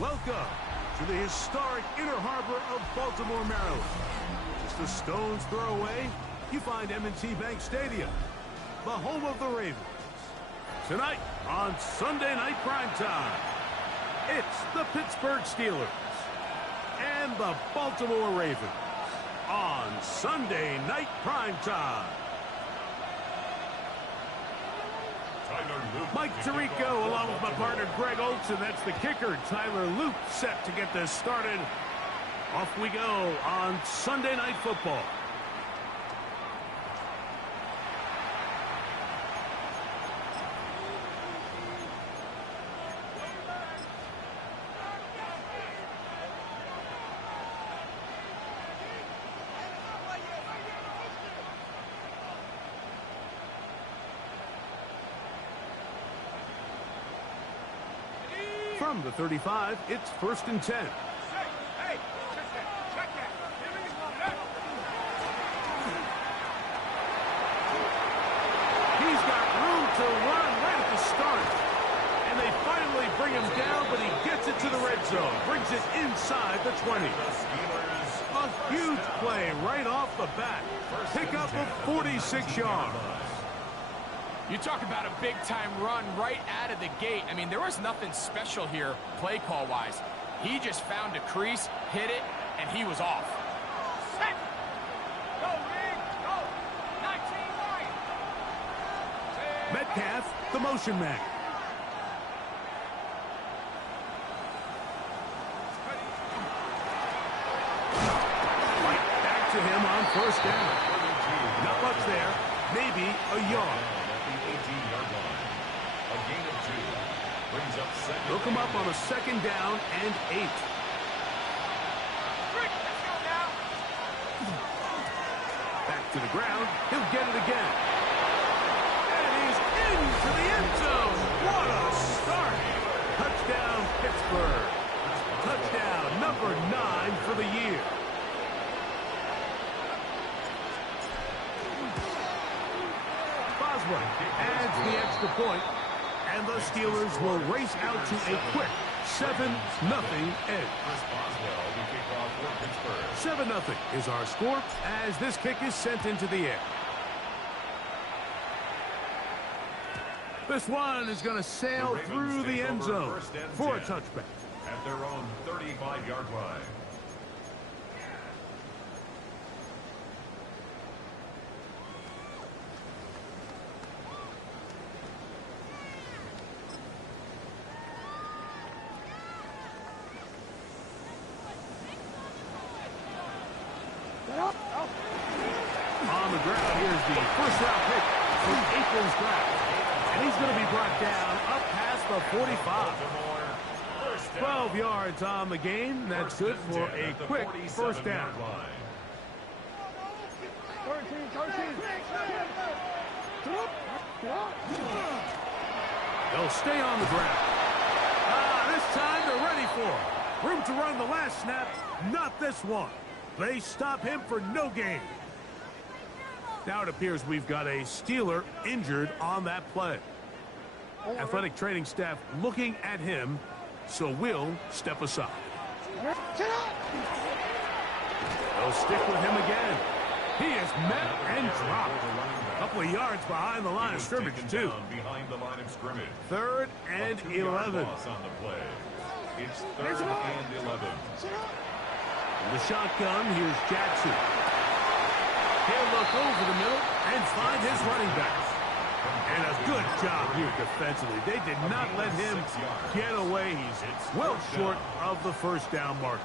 Welcome to the historic Inner Harbor of Baltimore, Maryland. Just a stone's throw away, you find M&T Bank Stadium, the home of the Ravens. Tonight on Sunday Night Primetime, it's the Pittsburgh Steelers and the Baltimore Ravens on Sunday Night Primetime. Mike Tirico along with my partner Greg Olson. That's the kicker, Tyler Luke, set to get this started. Off we go on Sunday Night Football. From the 35, it's 1st and 10. Hey, check that. He's got room to run right at the start. And they finally bring him down, but he gets it to the red zone. Brings it inside the 20. A huge play right off the bat. Pickup of 46 yards. You talk about a big-time run right out of the gate. I mean, there was nothing special here play call-wise. He just found a crease, hit it, and he was off. Set. Go, Rig. Go. 19 right. Metcalf, the motion man. Right back to him on 1st down. Not much there. Maybe a yard. They'll come up on a 2nd down and 8. Back to the ground. He'll get it again. And he's into the end zone. What a start. Touchdown, Pittsburgh. Touchdown number 9 for the year. Boswell adds the extra point. And the Steelers will race out to a quick 7-0 edge. 7-0 is our score as this kick is sent into the air. This one is going to sail through the end zone for a touchback. At their own 35-yard line. On the ground, here's the first-round pick from April's draft. And he's going to be brought down up past the 45. 12 yards on the game. That's good for a quick first down. They'll stay on the ground. This time they're ready for it. Room to run the last snap. Not this one. They stop him for no gain. Now it appears we've got a Steeler injured on that play. Athletic training staff looking at him, so we'll step aside. They'll stick with him again. He is met and dropped. A couple of yards behind the line of scrimmage, too. 3rd and 11. It's 3rd and 11. In the shotgun, here's Jackson. He'll look over the middle and find his running back. And a good job here defensively. They did not let him get away. He's well short of the first down marker.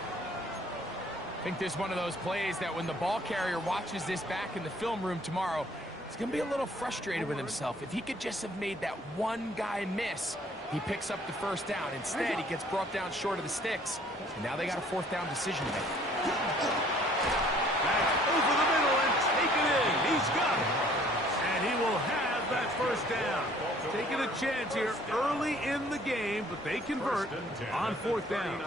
I think this is one of those plays that when the ball carrier watches this back in the film room tomorrow, he's going to be a little frustrated with himself. If he could just have made that one guy miss, he picks up the first down. Instead, he gets brought down short of the sticks. And now they got a 4th down decision to make. Back over the middle and take it in. He's got it. And he will have that first down. Taking a chance here early in the game, but they convert on 4th down.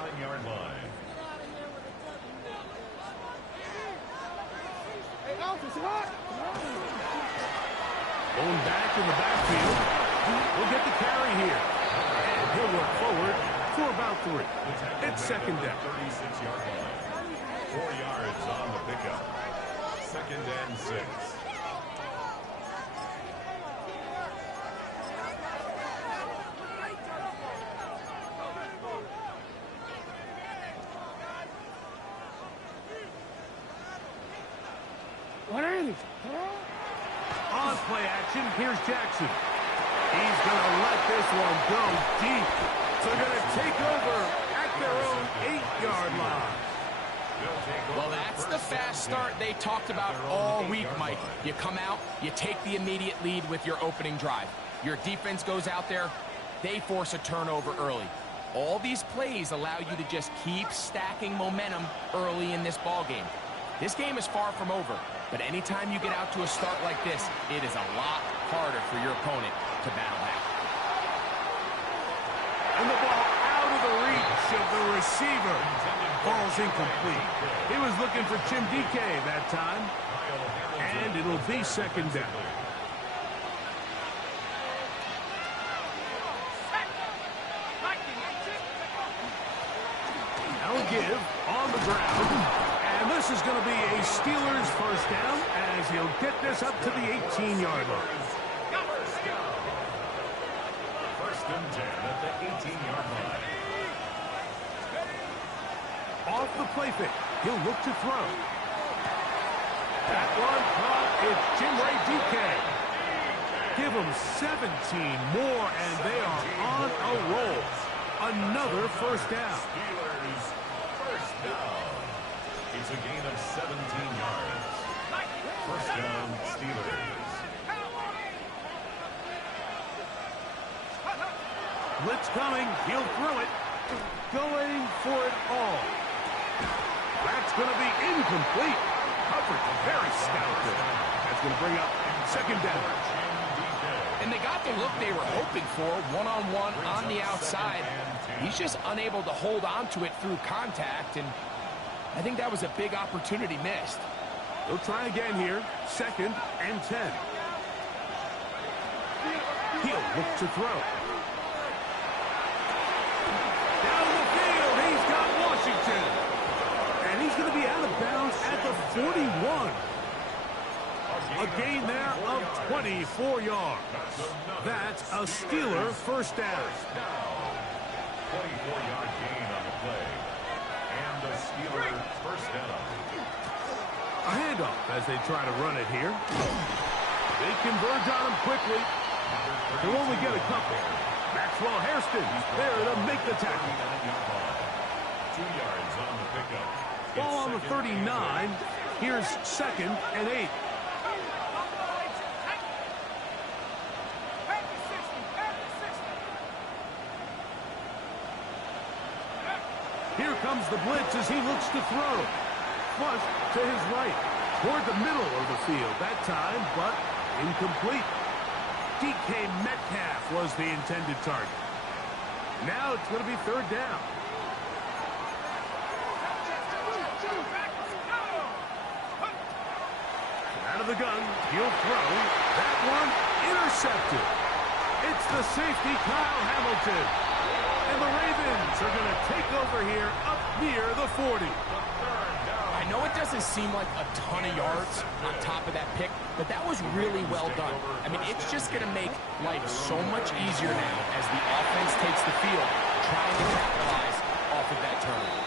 Going back in the backfield. We'll get the carry here. And he'll work forward for about 3. It's second down. 36-yard line. 4 yards on the pickup. Second and 6. On play action, here's Jackson. He's going to let this one go deep. They're going to take over at their own 8-yard line. Well, that's the fast start they talked about all week, Mike. You come out, you take the immediate lead with your opening drive. Your defense goes out there, they force a turnover early. All these plays allow you to just keep stacking momentum early in this ball game. This game is far from over, but anytime you get out to a start like this, it is a lot harder for your opponent to battle back. And the ball out of the reach of the receiver. Ball's incomplete. He was looking for Jim DK that time. And it'll be second down. Now a give on the ground. And this is going to be a Steelers first down as he'll get this up to the 18-yard line. First and 10 at the 18-yard line. Off the play fake. He'll look to throw. That one caught. It's Jim Ray DK. Give them 17 more, and they are on a roll. Another first down. Steelers first down. It's a gain of 17 yards. First down, Steelers. Blitz coming. He'll throw it. Going for it all. That's going to be incomplete. Coverage very stout there. That's going to bring up second down. And they got the look they were hoping for, one-on-one on the outside. He's just unable to hold on to it through contact, and I think that was a big opportunity missed. They'll try again here. Second and 10. He'll look to throw. Down the field, he's got Washington. And he's going to be out of bounds at the 41. A gain there of 24 yards. That's a Steeler first down. 24-yard gain on the play. And the Steeler first down. A handoff as they try to run it here. They converge on him quickly. They'll only get a couple. Maxwell Hairston there to make the tackle. 2 yards on the pickup. Ball on the 39. Here's second and 8. Here comes the blitz as he looks to throw. Flush to his right. Toward the middle of the field that time, but incomplete. DK Metcalf was the intended target. Now it's going to be third down. Out of the gun, he'll throw. That one intercepted. It's the safety, Kyle Hamilton. And the Ravens are going to take over here up near the 40. I know it doesn't seem like a ton of yards on top of that pick, but that was really well done. I mean, it's just going to make life so much easier now as the offense takes the field, trying to capitalize off of that turnover.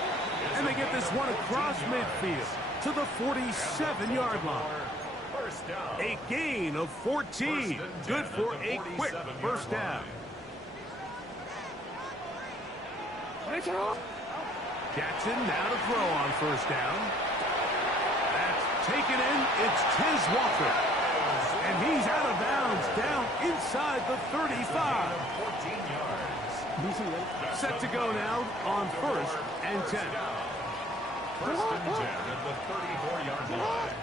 And they get this one across midfield to the 47-yard line. A gain of 14. Good for a quick first down. Jackson now to throw on first down. That's taken in. It's Tiz Walker. And he's out of bounds down inside the 35. 14 yards. Set to go now on first and 10. First and 10 at the 34-yard line.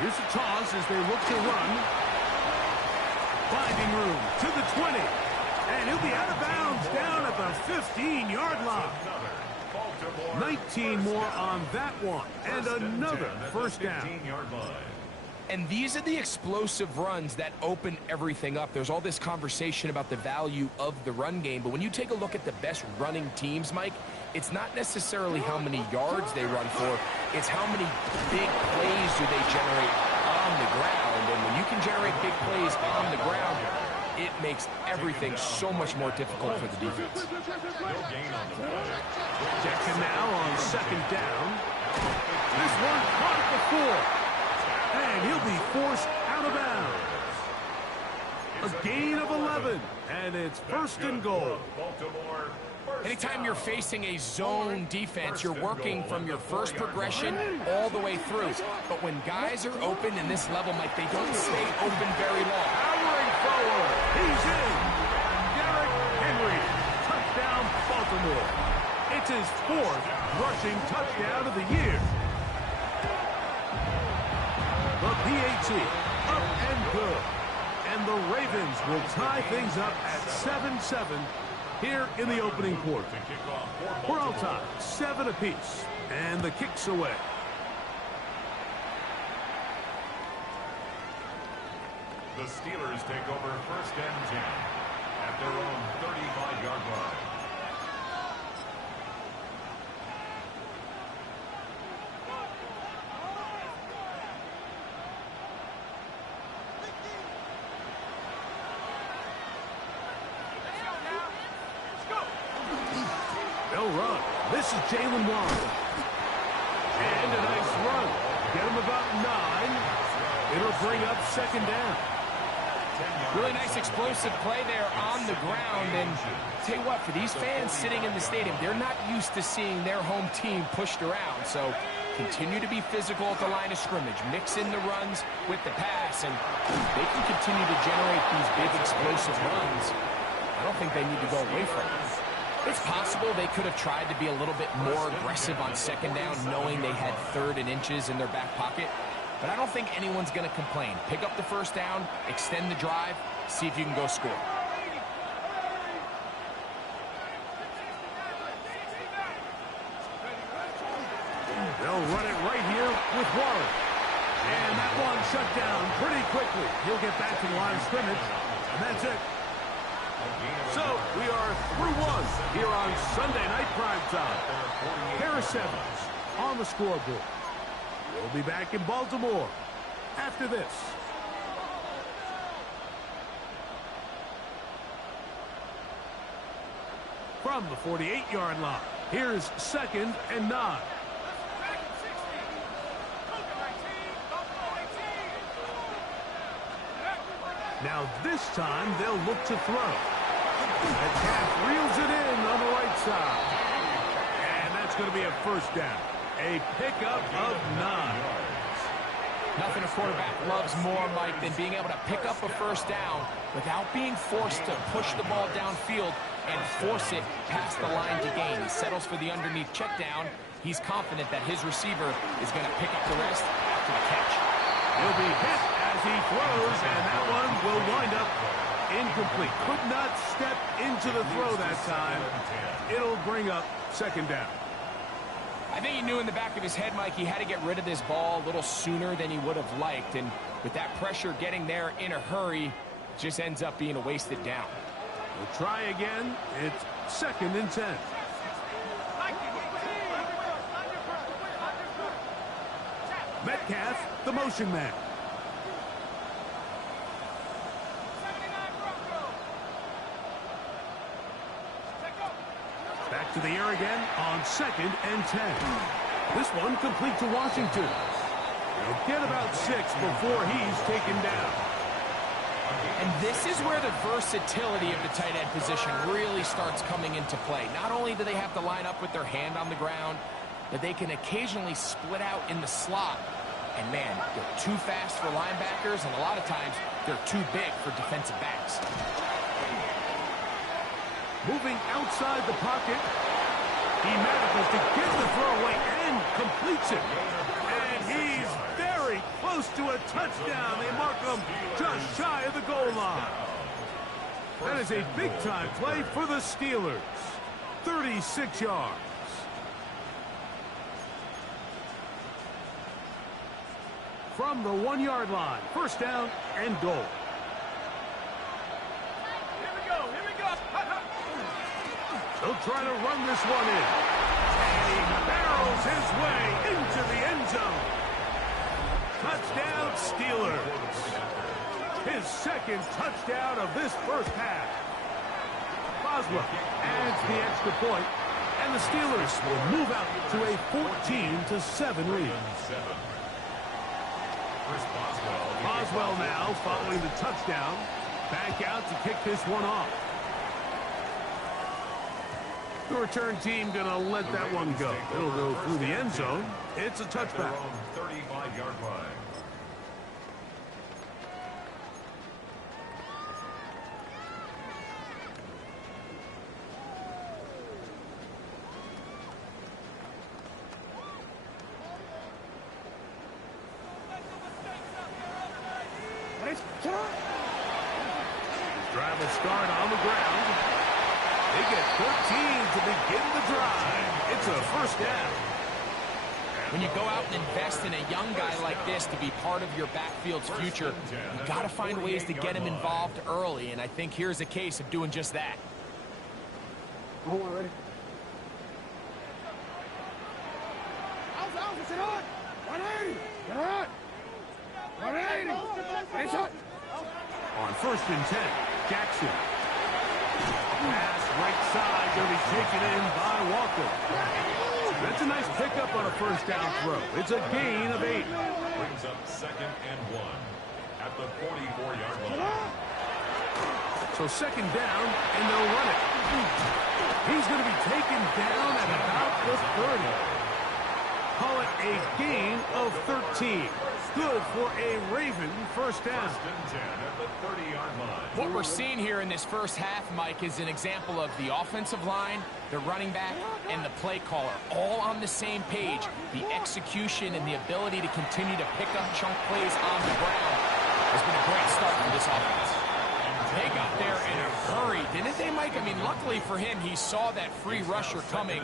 Here's a toss as they look to run. Finding room to the 20. And he'll be out of bounds down at the 15-yard line. 19 more on that one. And another first down. 15-yard line. And these are the explosive runs that open everything up. There's all this conversation about the value of the run game, but when you take a look at the best running teams, Mike, it's not necessarily how many yards they run for, it's how many big plays do they generate on the ground. And when you can generate big plays on the ground, it makes everything so much more difficult for the defense. Jackson now on second down. This one caught at the 4. And he'll be forced out of bounds. A gain of 11. And it's first and goal. Anytime you're facing a zone defense, you're working from your first progression all the way through. But when guys are open in this level, Mike, they don't stay open very long. Powering forward. He's in. Derrick Henry. Touchdown, Baltimore. It's his 4th rushing touchdown of the year. The PAT up and good. And the Ravens will tie things up at 7-7 here in the opening quarter. We're all tied, 7 apiece. And the kick's away. The Steelers take over first and 10 at their own 35-yard line. They'll run. This is Jalen Warren. And a nice run. Get him about 9. It'll bring up second down. Really nice explosive play there on the ground. And tell you what, for these fans sitting in the stadium, they're not used to seeing their home team pushed around. So continue to be physical at the line of scrimmage. Mix in the runs with the pass, and they can continue to generate these big explosive runs. I don't think they need to go away from it. It's possible they could have tried to be a little bit more aggressive on second down, knowing they had 3rd and inches in their back pocket. But I don't think anyone's going to complain. Pick up the first down, extend the drive, see if you can go score. They'll run it right here with Warren. And that one shut down pretty quickly. He'll get back to the line of scrimmage, and that's it. So, we are through one here on Sunday Night Primetime. Harris Evans on the scoreboard. We'll be back in Baltimore after this. From the 48-yard line, here's second and 9. Now this time they'll look to throw. The calf reels it in on the right side. And that's going to be a first down. A pickup of 9. Nothing a quarterback loves more, Mike, than being able to pick up a first down without being forced to push the ball downfield and force it past the line to gain. He settles for the underneath check down. He's confident that his receiver is going to pick up the rest after the catch. He'll be hit as he throws, and that one will wind up incomplete. Could not step into the throw that time. It'll bring up second down. I think he knew in the back of his head, Mike, he had to get rid of this ball a little sooner than he would have liked. And with that pressure getting there in a hurry, it just ends up being a wasted down. We'll try again. It's second and 10. Metcalf, the motion man. Back to the air again on second and 10. This one complete to Washington. He'll get about 6 before he's taken down. And this is where the versatility of the tight end position really starts coming into play. Not only do they have to line up with their hand on the ground, but they can occasionally split out in the slot. And man, they're too fast for linebackers, and a lot of times they're too big for defensive backs. Moving outside the pocket, he manages to get the throw away and completes it. And he's very close to a touchdown. They mark him just shy of the goal line. That is a big-time play for the Steelers. 36 yards. from the 1-yard line. First down and goal. Here we go. Here we go. They'll try to run this one in. And he barrels his way into the end zone. Touchdown, Steelers. His second touchdown of this first half. Boswell adds the extra point, and the Steelers will move out to a 14-7 lead. Boswell now following the touchdown. Back out to kick this one off. The return team going to let that one go. It'll go through the end zone. It's a touchback. 35-yard line. Drive will start on the ground. They get 13 to begin the drive. It's a first down. When you go out and invest in a young guy like this to be part of your backfield's future, you got to find ways to get him involved early, and I think here's a case of doing just that. Hold on, ready? Sit on! 180! Get on! 180! Face up! On first and 10, Jackson. Pass right side, going to be taken in by Walker. That's a nice pickup on a first down throw. It's a gain of 8. Brings up 2nd and 1 at the 44-yard line. So second down, and they'll run it. He's going to be taken down at about the 30. Call it a gain of 13. Good for a Raven first down. First and 10 at the 30-yard line. What we're seeing here in this first half, Mike, is an example of the offensive line, the running back, and the play caller all on the same page. The execution and the ability to continue to pick up chunk plays on the ground has been a great start for this offense. They got there in a hurry, didn't they, Mike? I mean, luckily for him, he saw that free rusher coming,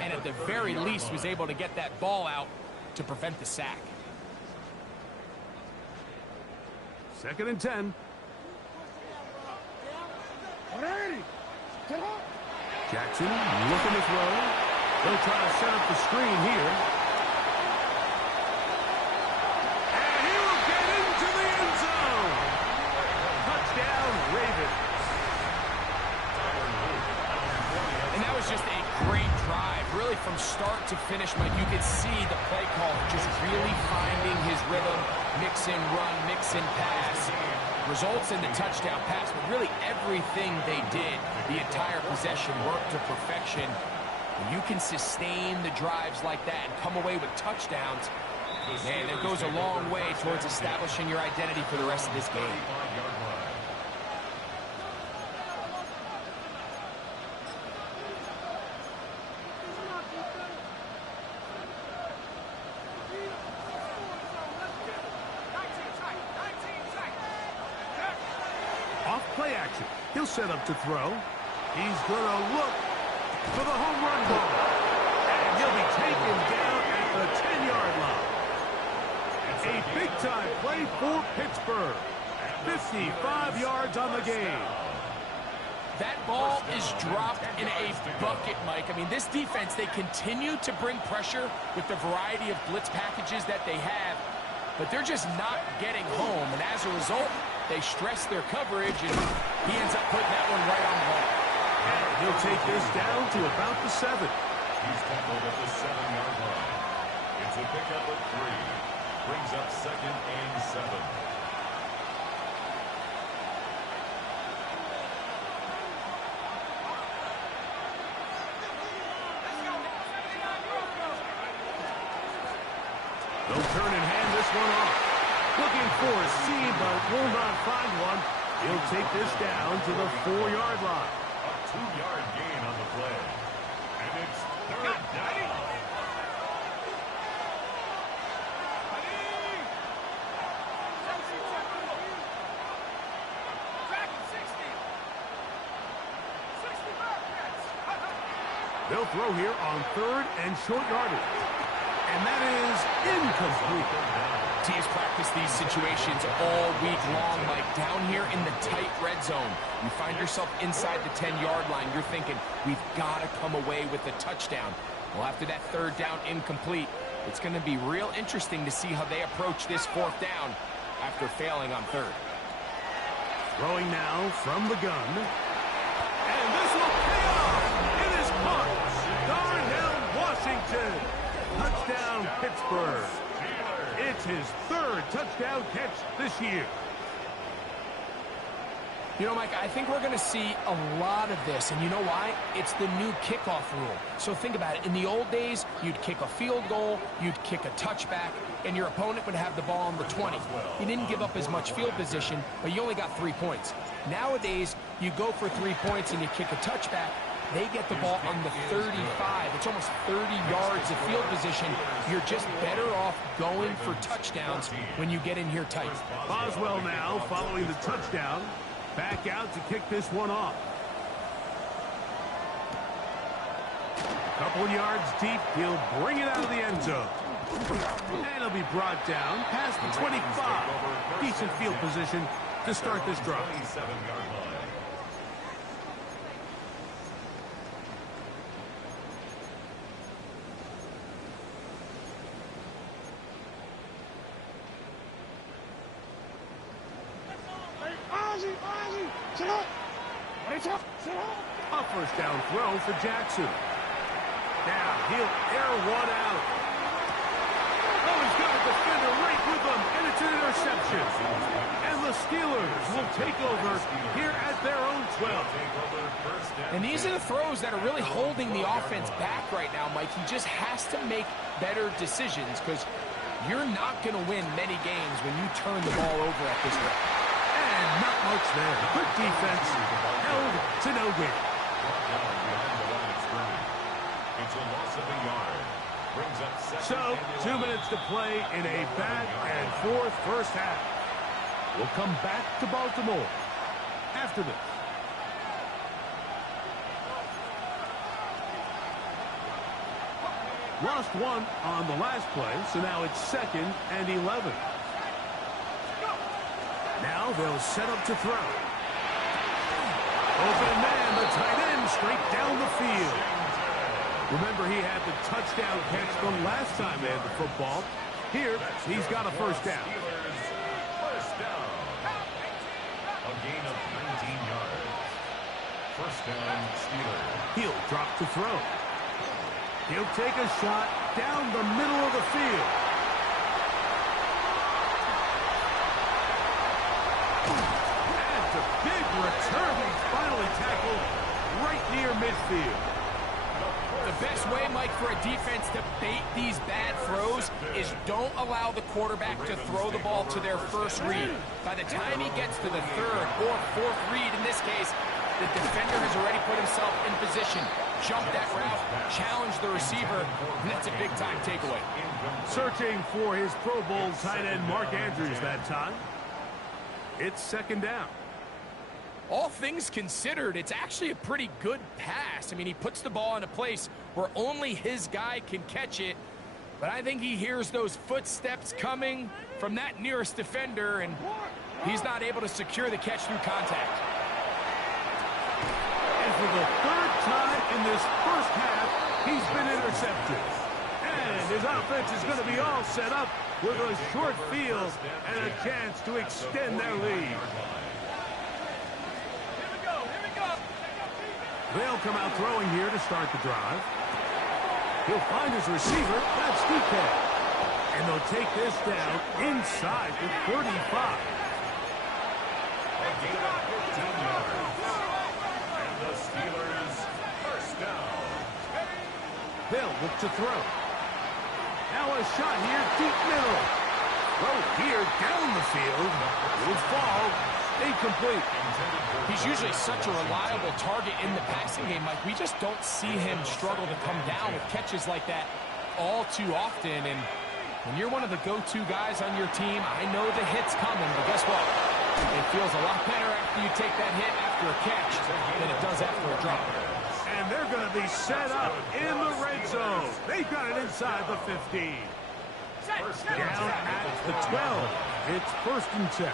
and at the very least was able to get that ball out to prevent the sack. Second and 10. 180! Get on! Jackson looking to throw. They'll try to set up the screen here. And he will get into the end zone. Touchdown, Ravens. And that was just a great drive. Really, from start to finish, Mike, you could see the play caller just really finding his rhythm, mix and run, mix and pass. Results in the touchdown pass, but really everything they did, the entire possession worked to perfection. When you can sustain the drives like that and come away with touchdowns, man, that goes a long way towards establishing your identity for the rest of this game. Play action. He'll set up to throw. He's going to look for the home run ball. And he'll be taken down at the 10-yard line. A big-time play for Pittsburgh. 55 yards on the game. That ball is dropped in a bucket, Mike. I mean, this defense, they continue to bring pressure with the variety of blitz packages that they have, but they're just not getting home. And as a result, they stress their coverage, and he ends up putting that one right on the hole. And he'll take this down to about the 7. He's tackled at the 7-yard line. It's a pickup of 3. Brings up 2nd and 7. They'll turn and hand this one off. Looking for a seam, but will not find one. He'll take this down to the 4-yard line. A 2-yard gain on the play. And it's 3rd down. They'll throw here on 3rd and short yardage. And that is incomplete. Teams practice these situations all week long, like down here in the tight red zone. You find yourself inside the 10-yard line. You're thinking, we've got to come away with a touchdown. Well, after that third down incomplete, it's going to be real interesting to see how they approach this fourth down after failing on third. Throwing now from the gun. And this will pay off. It is caught. Darnell Washington. Touchdown, Pittsburgh. It's his third touchdown catch this year. You know, Mike, I think we're going to see a lot of this, and you know why? It's the new kickoff rule. So think about it. In the old days, you'd kick a field goal, you'd kick a touchback, and your opponent would have the ball on the 20. You didn't give up as much field position, but you only got 3 points. Nowadays, you go for 3 points and you kick a touchback. They get the ball on the 35. It's almost 30 yards of field position. You're just better off going for touchdowns when you get in here tight. Boswell now following the touchdown. Back out to kick this one off. A couple yards deep. He'll bring it out of the end zone. And he'll be brought down past the 25. Decent field position to start this drive. 27-yard line. Sit up. Sit up. Sit up. A first down throw for Jackson. Now he'll air one out. Oh, he's got a defender right with him, and it's an interception. And the Steelers will take over here at their own 12. And these are the throws that are really holding the offense back right now, Mike. He just has to make better decisions because you're not going to win many games when you turn the ball over at this rate. And not much there. Good defense. Held to no gain. It's a loss of a yard. Brings up So, 2 minutes to play in a back and forth first half. We'll come back to Baltimore after this. Lost one on the last play, so now it's 2nd and 11. Now they'll set up to throw. Open man, the tight end, straight down the field. Remember, he had the touchdown catch the last time they had the football. Here, he's got a first down. First down. A gain of 19 yards. First down, Steelers. He'll drop to throw. He'll take a shot down the middle of the field. And a big return. He's finally tackled right near midfield. The best way, Mike, for a defense to bait these bad throws is don't allow the quarterback to throw the ball to their first read. By the time he gets to the third or fourth read, in this case, the defender has already put himself in position, jump that route, challenge the receiver, and that's a big-time takeaway. Searching for his Pro Bowl tight end Mark Andrews that time. It's 2nd down. All things considered, it's actually a pretty good pass. I mean, he puts the ball in a place where only his guy can catch it. But I think he hears those footsteps coming from that nearest defender, and he's not able to secure the catch through contact. And for the 3rd time in this first half, he's been intercepted. And his offense is going to be all set up with a short field and a chance to extend their lead. They'll come out throwing here to start the drive. He'll find his receiver. That's DK. And they'll take this down inside the 35. A gain of 15 yards. And the Steelers first down. They'll look to throw. Now a shot here, deep middle. Throw here down the field. Will fall. Incomplete. He's usually such a reliable target in the passing game. Like, we just don't see him struggle to come down with catches like that all too often. And when you're one of the go-to guys on your team, I know the hit's coming, but guess what? It feels a lot better after you take that hit after a catch than it does after a drop. And they're going to be set up in the red zone. They've got it inside the 15. Down at the 12. It's 1st and 10.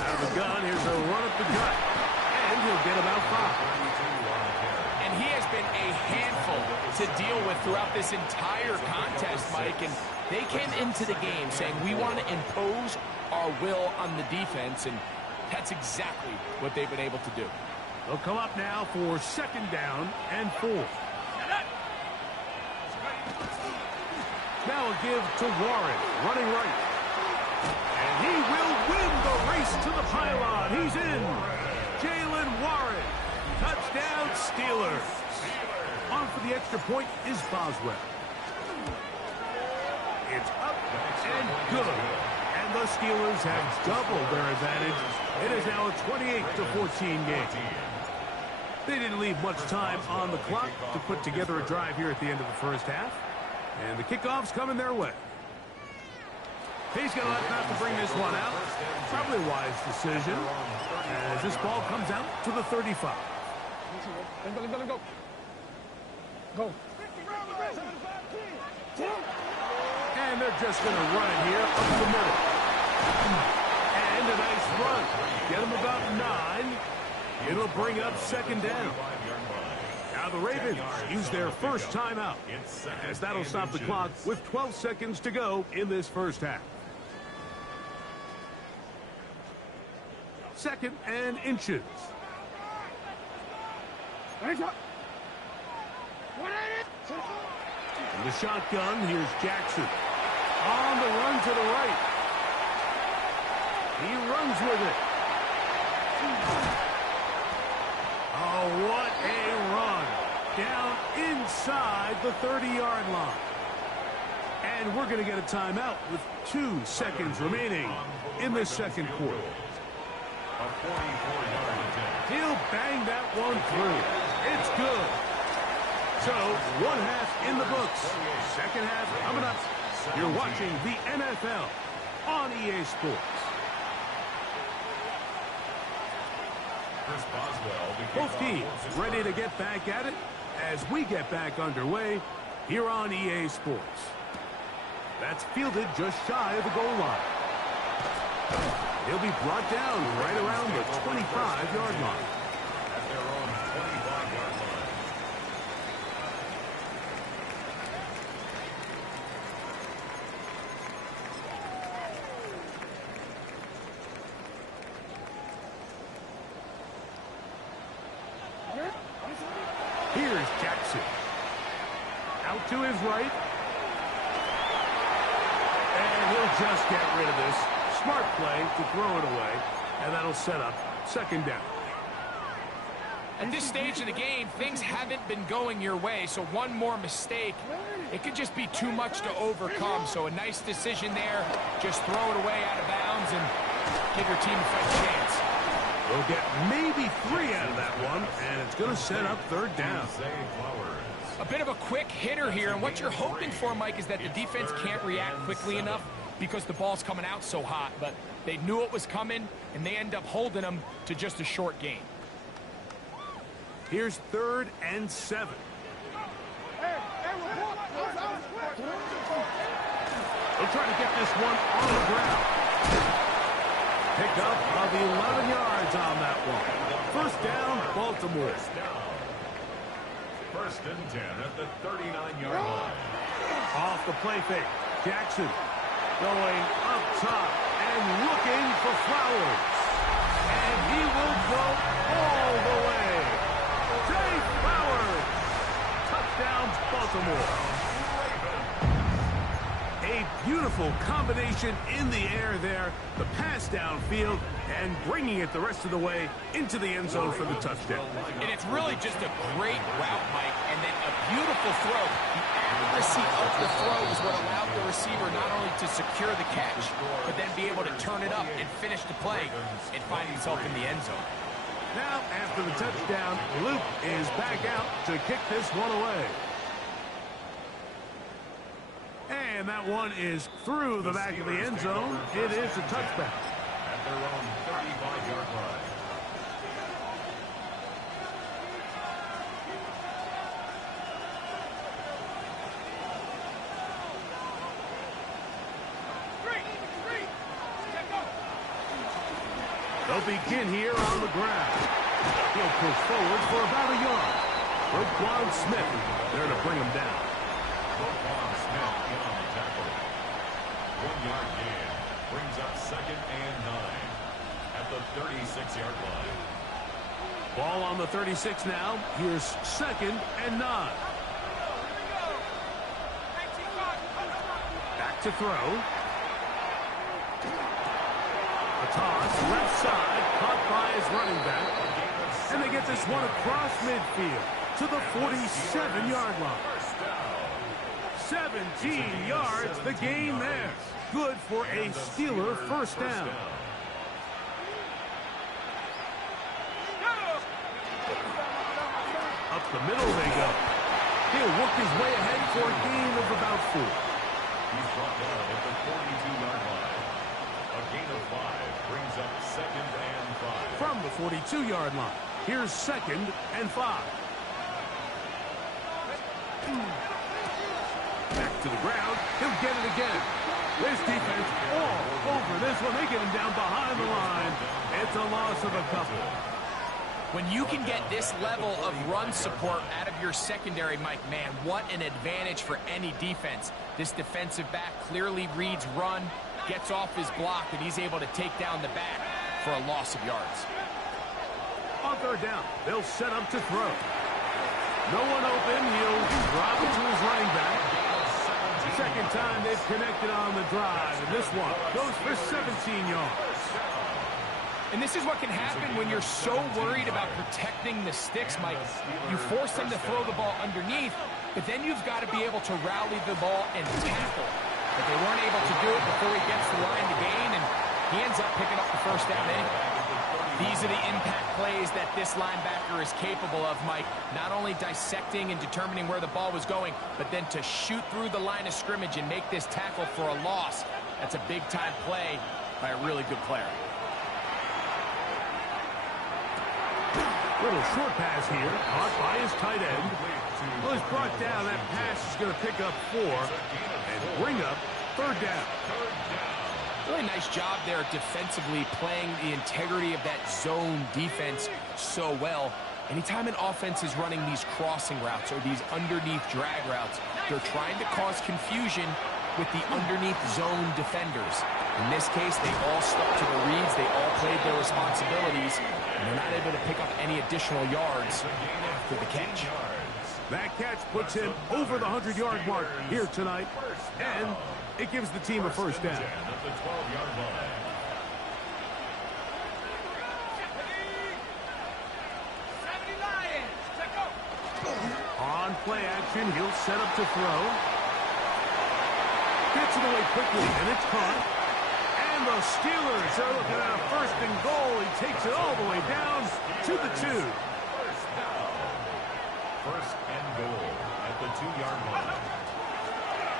Out of the gun, here's a run up the gut. And he'll get about 5. And he has been a handful to deal with throughout this entire contest, Mike. And they came into the game saying, we want to impose our will on the defense. And that's exactly what they've been able to do. They'll come up now for 2nd down and 4. Now a give to Warren, running right. And he will win the race to the pylon. He's in. Jalen Warren. Touchdown, Steelers. On for the extra point is Boswell. It's up and good. And the Steelers have doubled their advantage. It is now a 28-14 game. They didn't leave much time on the clock to put together a drive here at the end of the first half. And the kickoff's coming their way. He's going to let not to bring this one out. Probably a wise decision as this ball comes out to the 35. Let go. Go. And they're just going to run it here up the middle. And a nice run. Get them about 9. It'll bring up 2nd down. Now the Ravens use their first timeout, as that'll stop the clock with 12 seconds to go in this first half. 2nd and inches. In the shotgun, here's Jackson. On the run to the right. He runs with it. Oh, what a run. Down inside the 30-yard line. And we're going to get a timeout with 2 seconds remaining in this 2nd quarter. He'll bang that one through. It's good. So, 1 half in the books. 2nd half coming up. You're watching the NFL on EA Sports. Both teams ready to get back at it as we get back underway here on EA Sports. That's fielded just shy of the goal line. He'll be brought down right around the 25-yard line. At their own 25-yard line. Here's Jackson. Out to his right. And he'll just get rid of this. Smart play to throw it away. And that'll set up 2nd down. At this stage of the game, things haven't been going your way, so one more mistake, it could just be too much to overcome. So a nice decision there. Just throw it away out of bounds and give your team a fighting chance. We'll get maybe 3 out of that one, and it's going to set up 3rd down. A bit of a quick hitter here, and what you're hoping for, Mike, is that the defense can't react quickly enough because the ball's coming out so hot. But they knew it was coming, and they end up holding them to just a short gain. Here's 3rd and 7. They'll try to get this one on the ground. Pick up of 11 yards on that one. 1st down, Baltimore. 1st and 10 at the 39-yard line. Off the play fake. Jackson going up top and looking for Flowers. And he will go all the way. Jay Flowers. Touchdowns, Baltimore. A beautiful combination in the air there. The pass downfield and bringing it the rest of the way into the end zone for the touchdown. And it's really just a great route, Mike, and then a beautiful throw. The accuracy of the throw is what allowed the receiver not only to secure the catch, but then be able to turn it up and finish the play and find himself in the end zone. Now, after the touchdown, Luke is back out to kick this one away. And that one is through the back of the end zone. It is a touchback. their own 35-yard line. They'll begin here on the ground. He'll push forward for about a yard. Roquan Smith there to bring him down. Roquan Smith in on the tackle. 1-yard gain. Brings up 2nd and 9 at the 36-yard line. Ball on the 36 now. Here's 2nd and 9. Back to throw. A toss, left side, caught by his running back. And they get this one across midfield to the 47-yard line. 17 yards, the gain there. Good for a Steeler first down. Up the middle they go. He'll work his way ahead for a gain of about 4. He's brought down at the 42-yard line. A gain of 5 brings up 2nd and 5. From the 42-yard line, here's 2nd and 5. Back to the ground. He'll get it again. This defense all over this one. They get him down behind the line. It's a loss of a couple. When you can get this level of run support out of your secondary, Mike, man, what an advantage for any defense. This defensive back clearly reads run, gets off his block, and he's able to take down the back for a loss of yards. On 3rd down, they'll set up to throw. No one open. He'll drop it to his running back. Second time they've connected on the drive, and this one goes for 17 yards. And this is what can happen when you're so worried about protecting the sticks, Mike. You force them to throw the ball underneath, but then you've got to be able to rally the ball and tackle. But they weren't able to do it before he gets the line to gain, and he ends up picking up the first down anyway. These are the impact plays that this linebacker is capable of, Mike. Not only dissecting and determining where the ball was going, but then to shoot through the line of scrimmage and make this tackle for a loss. That's a big-time play by a really good player. Little short pass here, caught by his tight end. Well, he's brought down. That pass is going to pick up 4 and bring up 3rd down. Really nice job there defensively, playing the integrity of that zone defense so well. Anytime an offense is running these crossing routes or these underneath drag routes, they're trying to cause confusion with the underneath zone defenders. In this case, they all stuck to the reads, they all played their responsibilities, and they're not able to pick up any additional yards after the catch. That catch puts him over the 100-yard mark here tonight, and it gives the team a first down. At the 12-yard line. On play action, he'll set up to throw. Gets it away quickly, and it's caught. And the Steelers are looking at a 1st and goal. He takes it all the way down to the 2. First down. 1st and goal at the 2-yard line.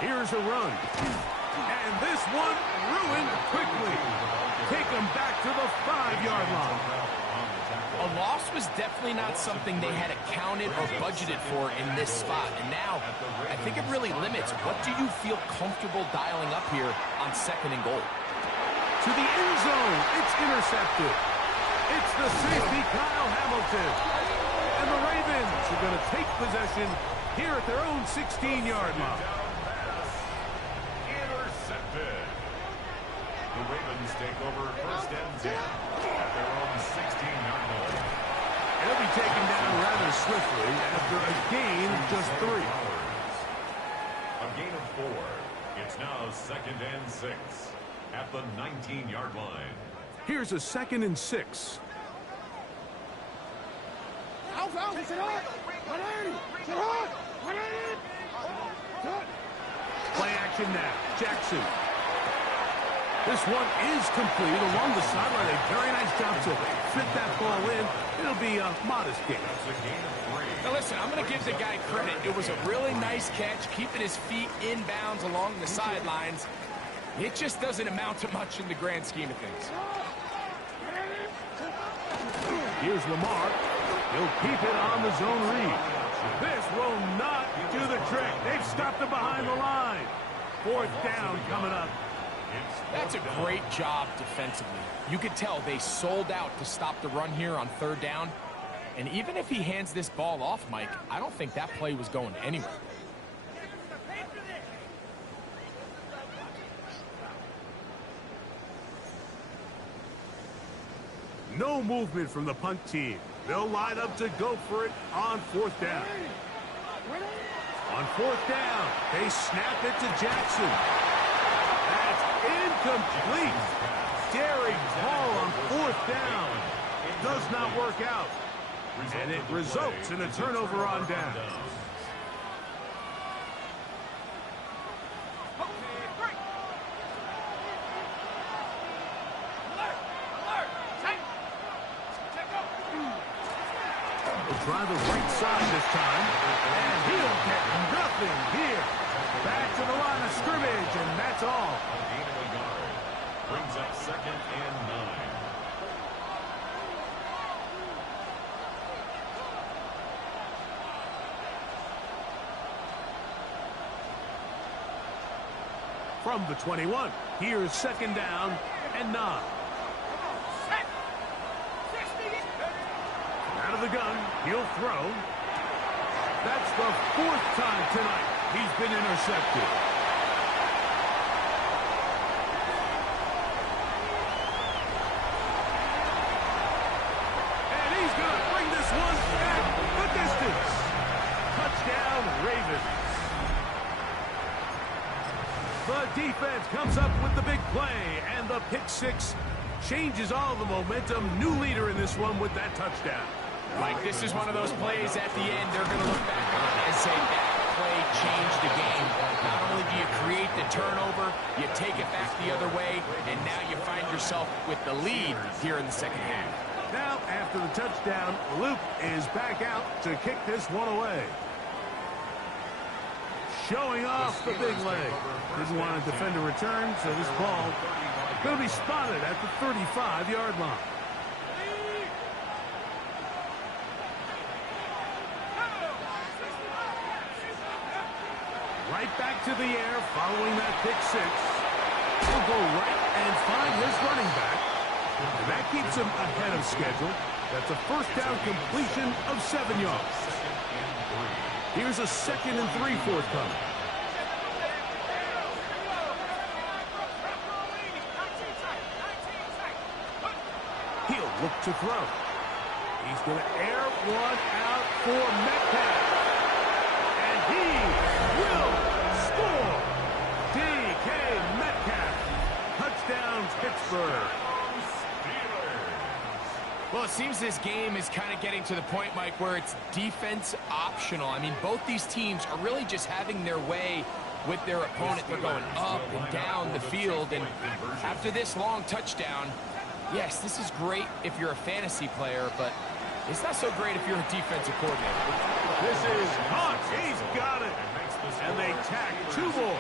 Here's a run. And this one ruined quickly. Take him back to the 5-yard line. A loss was definitely not something they had accounted or budgeted for in this spot. And now, I think it really limits. What do you feel comfortable dialing up here on 2nd and goal? To the end zone. It's intercepted. It's the safety, Kyle Hamilton. And the Ravens are going to take possession here at their own 16-yard line. Intercepted. The Ravens take over 1st and 10 at their own 16-yard line. He'll be taken down rather swiftly after a gain of just 3. A gain of 4. It's now 2nd and 6 at the 19-yard line. Here's a 2nd and 6. Play action now. Jackson. This one is complete along the sideline. A very nice job to fit that ball in. It'll be a modest gain. Now listen, I'm going to give the guy credit. It was a really nice catch, keeping his feet in bounds along the sidelines. It just doesn't amount to much in the grand scheme of things. Here's Lamar. He'll keep it on the zone read. This will not do the trick. They've stopped him behind the line. Fourth down coming up. That's a great job defensively. You could tell they sold out to stop the run here on third down. And even if he hands this ball off, Mike, I don't think that play was going anywhere. No movement from the punt team. They'll line up to go for it on fourth down. On fourth down, they snap it to Jackson. That's incomplete. Daring call on fourth down. Does not work out. And it results in a turnover on down. Try the right side this time, and he'll get nothing here. Back to the line of scrimmage, and that's all. Gain of a yard. Brings up 2nd and 9. From the 21, here's 2nd down and 9. Out of the gun, he'll throw. That's the 4th time tonight he's been intercepted. And he's going to bring this one back the distance. Touchdown, Ravens. The defense comes up with the big play, and the pick six changes all the momentum. New leader in this one with that touchdown. Mike, this is one of those plays at the end they're going to look back on and say that play changed the game. Not only do you create the turnover, you take it back the other way, and now you find yourself with the lead here in the second half. Now, after the touchdown, Luke is back out to kick this one away. Showing off the big leg. Didn't want to defend a return, so this ball going to be spotted at the 35-yard line. Right back to the air following that pick six. He'll go right and find his running back. And that keeps him ahead of schedule. That's a first down completion of 7 yards. Here's a 2nd and 3 forthcoming. He'll look to throw. He's going to air one out for Metcalf. And he will score. DK Metcalf. Touchdown, Pittsburgh. Well, it seems this game is kind of getting to the point, Mike, where it's defense optional. I mean, both these teams are really just having their way with their opponent. They're going up and down the field, and after this long touchdown, yes, this is great if you're a fantasy player, but it's not so great if you're a defensive coordinator. This is caught. He's got it. And they tack 2 more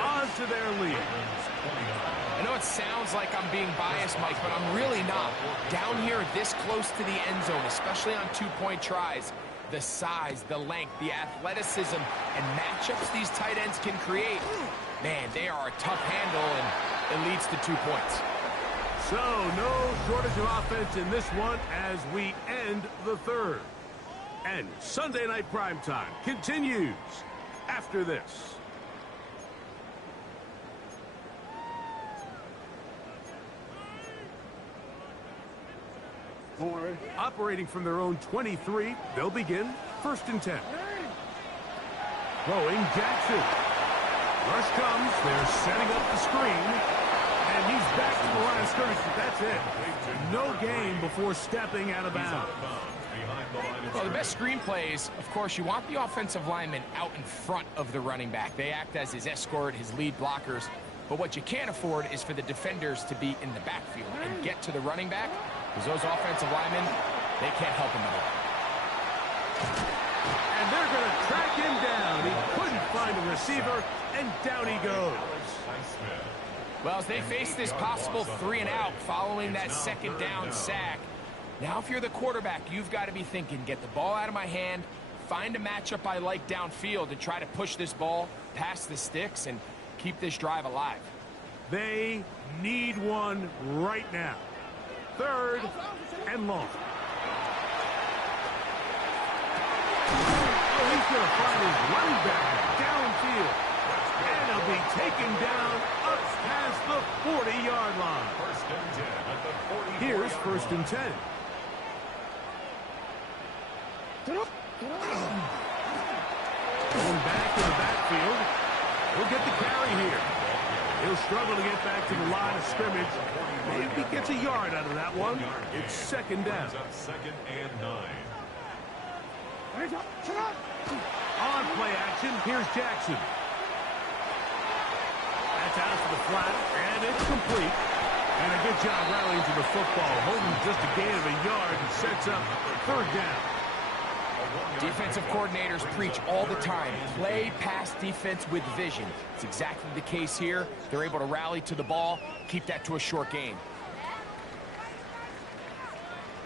onto their lead. I know it sounds like I'm being biased, Mike, but I'm really not. Down here this close to the end zone, especially on 2-point tries, the size, the length, the athleticism, and matchups these tight ends can create, man, they are a tough handle, and it leads to 2 points. So, no shortage of offense in this one as we end the third. And Sunday Night Primetime continues after this. Operating from their own 23, they'll begin 1st and 10. Throwing Jackson. Rush comes. They're setting up the screen. And he's back to the line of scrimmage. That's it. No gain before stepping out of bounds. Well, the best screen plays, of course, you want the offensive lineman out in front of the running back. They act as his escort, his lead blockers. But what you can't afford is for the defenders to be in the backfield and get to the running back, because those offensive linemen, they can't help him at all. And they're going to track him down. He couldn't find a receiver, and down he goes. Well, as they face this possible 3 and out following that 2nd down sack, Now, if you're the quarterback, you've got to be thinking, get the ball out of my hand, find a matchup I like downfield, and try to push this ball past the sticks and keep this drive alive. They need one right now. 3rd and long. Oh, he's going to find his running back downfield. And he'll be taken down up past the 40-yard line. 1st and 10 at the 40. Here's 1st and 10. Going back in the backfield. He'll get the carry here. He'll struggle to get back to the line of scrimmage. Maybe he gets a yard out of that one. It's 2nd down. 2nd and 9. On play action, here's Jackson. That's out to the flat, and it's complete. And a good job rallying to the football. Holding just a gain of a yard and sets up 3rd down. Defensive coordinators preach all the time, play pass defense with vision. It's exactly the case here. They're able to rally to the ball, keep that to a short gain.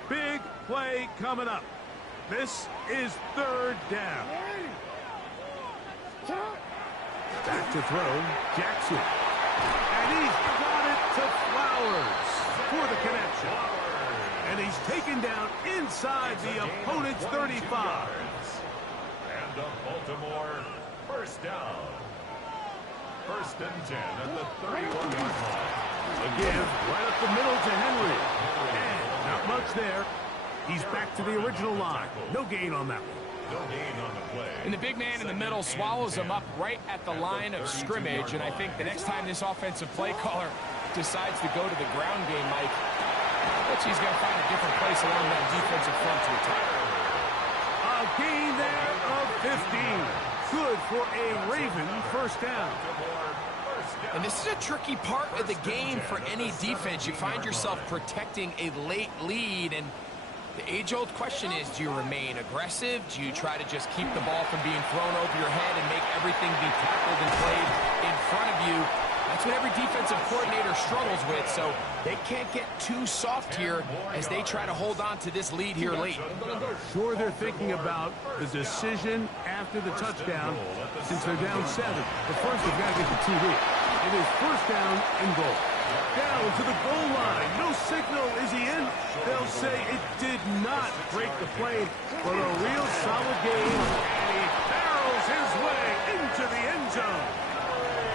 Big play coming up. This is 3rd down. Back to throw, Jackson. And he's got it to Flowers for the connection. And he's taken down inside the opponent's 35. And the Baltimore 1st down. 1st and 10 at the 31-yard line. Again, right up the middle to Henry. And not much there. He's back to the original line. No gain on that one. No gain on the play. And the big man in the middle swallows him up right at the line of scrimmage. And I think the next time this offensive play caller decides to go to the ground game, Mike, I bet he's going to find a different place along that defensive front to attack. A gain there of 15. Good for a Raven 1st down. And this is a tricky part of the game for any defense. You find yourself protecting a late lead, and the age-old question is, do you remain aggressive? Do you try to just keep the ball from being thrown over your head and make everything be tackled and played in front of you? That's what every defensive coordinator struggles with, so they can't get too soft here as they try to hold on to this lead here late. Sure, they're thinking about the decision after the touchdown since they're down 7. But first, they've got to get the TD. It is 1st down and goal. Down to the goal line. No signal. Is he in? They'll say it did not break the plane, but a real solid game. And he barrels his way into the end zone.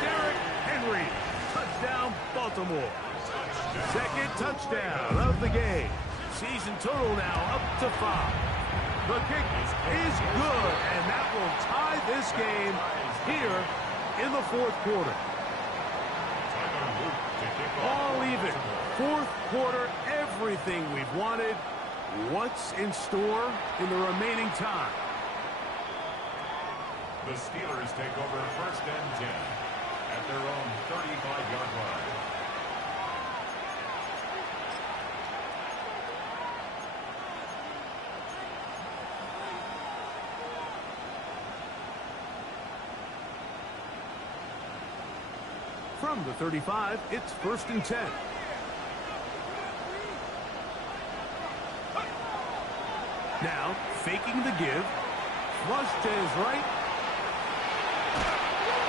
Derrick Henry. Touchdown, Baltimore. 2nd touchdown of the game. Season total now up to 5. The kick is good, and that will tie this game here in the 4th quarter. All even. 4th quarter, everything we've wanted. What's in store in the remaining time? The Steelers take over 1st and 10 at their own 35-yard line. From the 35, it's 1st and 10. Now, faking the give. Flush to his right.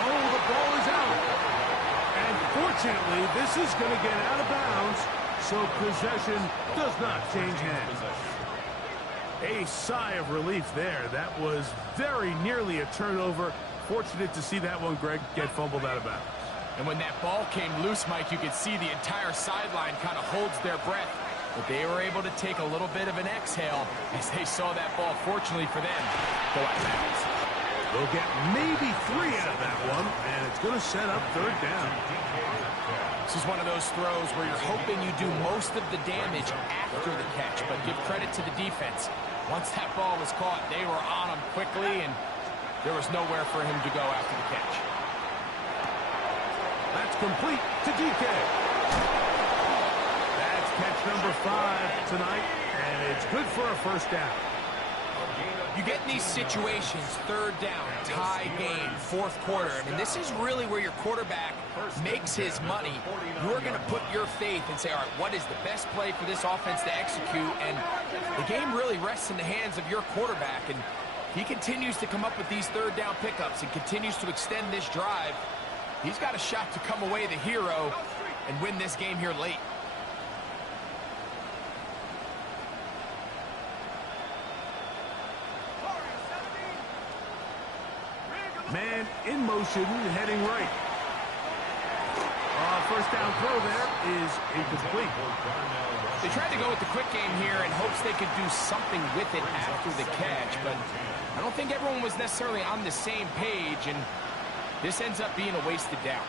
Oh, the ball is out. And fortunately, this is going to get out of bounds, so possession does not change hands. A sigh of relief there. That was very nearly a turnover. Fortunate to see that one, Greg, get fumbled out of bounds. And when that ball came loose, Mike, you could see the entire sideline kind of holds their breath. But they were able to take a little bit of an exhale as they saw that ball, fortunately for them, go out of bounds. They'll get maybe 3 out of that one, and it's going to set up 3rd down. This is one of those throws where you're hoping you do most of the damage after the catch, but give credit to the defense. Once that ball was caught, they were on him quickly, and there was nowhere for him to go after the catch. That's complete to DK. That's catch number 5 tonight, and it's good for a 1st down. You get in these situations, third down, tie game, fourth quarter. I mean, this is really where your quarterback makes his money. You're going to put your faith and say, all right, what is the best play for this offense to execute? And the game really rests in the hands of your quarterback. And he continues to come up with these third down pickups and continues to extend this drive. He's got a shot to come away the hero and win this game here late. Man in motion, heading right. First down throw there is incomplete. They tried to go with the quick game here in hopes they could do something with it after the catch, but I don't think everyone was necessarily on the same page, and this ends up being a wasted down.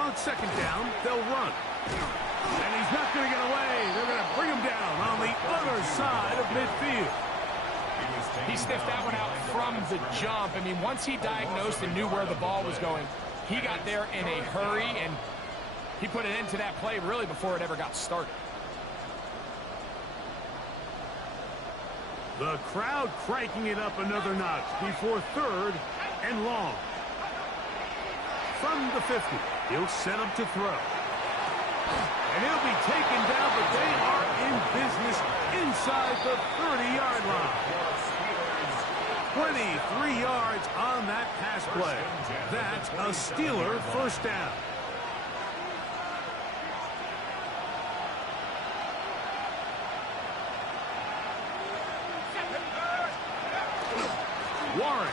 On second down, they'll run. And he's not going to get away. They're going to bring him down on the other side of midfield. He sniffed that one out from the jump. I mean, once he diagnosed and knew where the ball was going, he got there in a hurry, and he put an end to that play really before it ever got started. The crowd cranking it up another notch before third and long. From the 50, he'll set up to throw. And he'll be taken down, but they are in business inside the 30-yard line. 23 yards on that pass play. That's a Steeler first down. Warren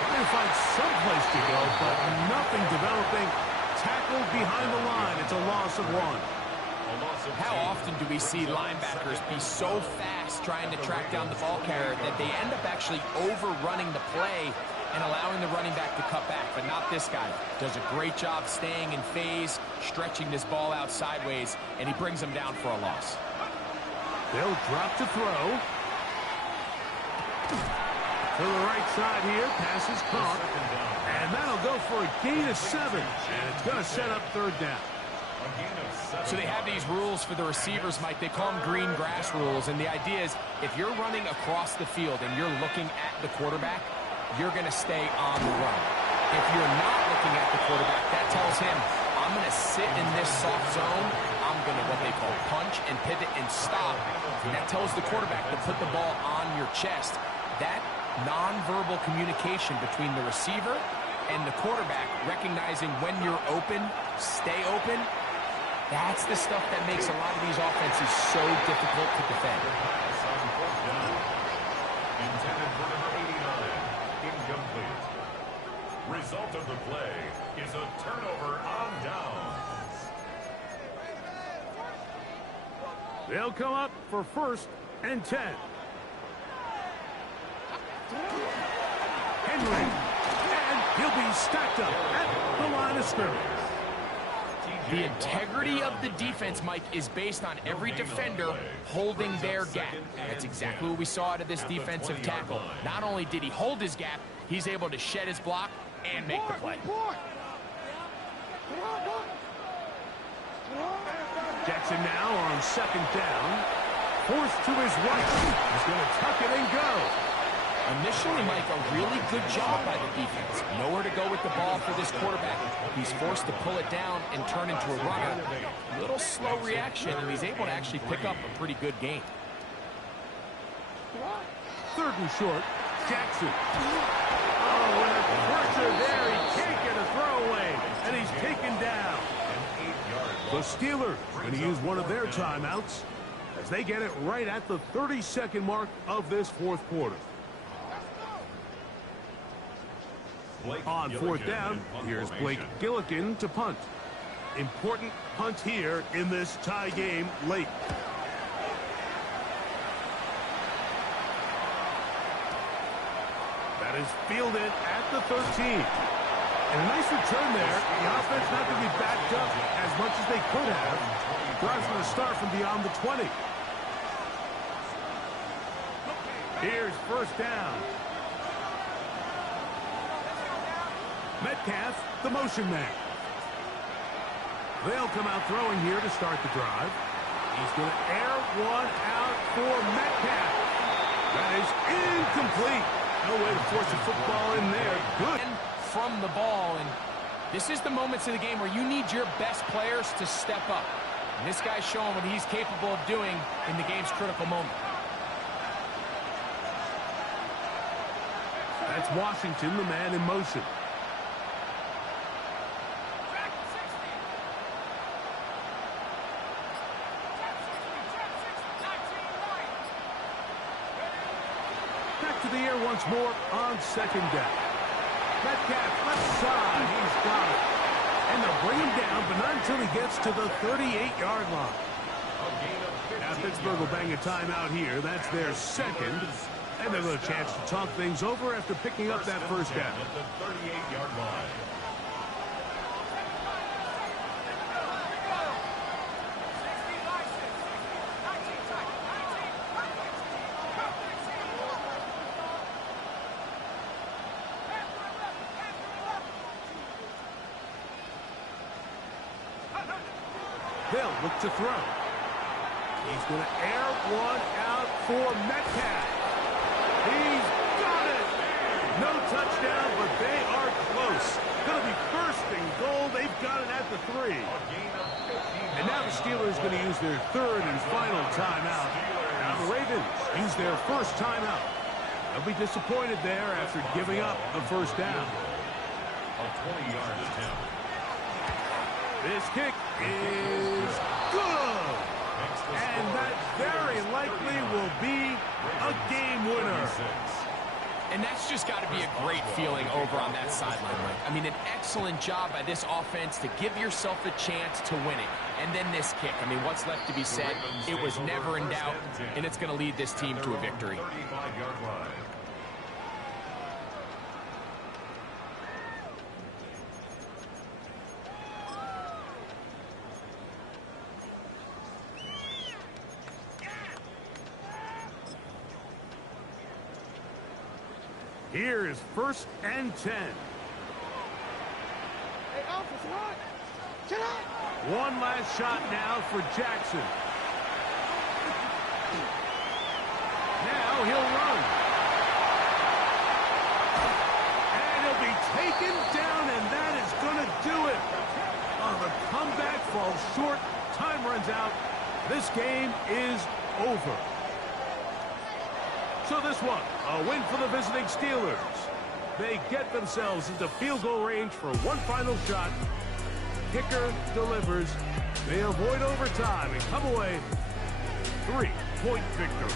trying to find some place to go, but nothing developing. Tackled behind the line. It's a loss of one. How often do we see linebackers be so fast trying to track down the ball carrier that they end up actually overrunning the play and allowing the running back to cut back? But not this guy. Does a great job staying in phase, stretching this ball out sideways, and he brings him down for a loss. They'll drop to throw. To the right side here, pass is caught. And that'll go for a gain of 7. And it's going to set up third down. So they have these rules for the receivers, Mike. They call them green grass rules. And the idea is if you're running across the field and you're looking at the quarterback, you're going to stay on the run. If you're not looking at the quarterback, that tells him, I'm going to sit in this soft zone. I'm going to what they call punch and pivot and stop. And that tells the quarterback to put the ball on your chest. That nonverbal communication between the receiver and the quarterback, recognizing when you're open, stay open, that's the stuff that makes a lot of these offenses so difficult to defend. Intended for number 89, incomplete. Result of the play is a turnover on downs. They'll come up for first and 10. Henry, and he'll be stacked up at the line of scrimmage. The integrity of the defense, Mike, is based on every defender holding their gap. That's exactly what we saw out of this defensive tackle. Not only did he hold his gap, he's able to shed his block and make the play. Jackson now on second down. Forced to his right. He's going to tuck it and go. Initially, Mike, a really good job by the defense. Nowhere to go with the ball for this quarterback. He's forced to pull it down and turn into a runner. A little slow reaction, and he's able to actually pick up a pretty good gain. Third and short, Jackson. Oh, and a pressure there. He can't get a throwaway, and he's taken down. The Steelers going to use one of their timeouts as they get it right at the 30-second mark of this fourth quarter. On fourth down, here's Blake Gillikin to punt. Important punt here in this tie game late. That is fielded at the 13. And a nice return there. The offense not going to be backed up as much as they could have. Drive's going to start from beyond the 20. Here's first down. Metcalf, the motion man. They'll come out throwing here to start the drive. He's going to air one out for Metcalf. That is incomplete. No way to force a football in there. Good. From the ball, and this is the moments of the game where you need your best players to step up. And this guy's showing what he's capable of doing in the game's critical moment. That's Washington, the man in motion. Back to the air once more on second down. Metcalf left side. He's got it. And they'll bring him down, but not until he gets to the 38-yard line. Now Pittsburgh will bang a timeout here. That's their second. And they'll have a chance to talk things over after picking up that first down. At the 38-yard line. They'll look to throw. He's going to air one out for Metcalf. He's got it. No touchdown, but they are close. Going to be first and goal. They've got it at the 3. And now the Steelers going to use their third and final timeout. Now the Ravens use their first timeout. They'll be disappointed there after giving up the first down. A 20-yard attempt. This kick is good. And that very likely will be a game winner. And that's just got to be a great feeling over on that sideline, Mike. I mean, an excellent job by this offense to give yourself a chance to win it. And then this kick. I mean, what's left to be said? It was never in doubt, and it's going to lead this team to a victory. 35-yard line. Here is 1st and 10. Hey, Alphas, what? Get up! One last shot now for Jackson. Now he'll run. And he'll be taken down, and that is going to do it. Oh, the comeback falls short. Time runs out. This game is over. So this one, a win for the visiting Steelers. They get themselves into field goal range for one final shot. Kicker delivers. They avoid overtime and come away 3-point victory.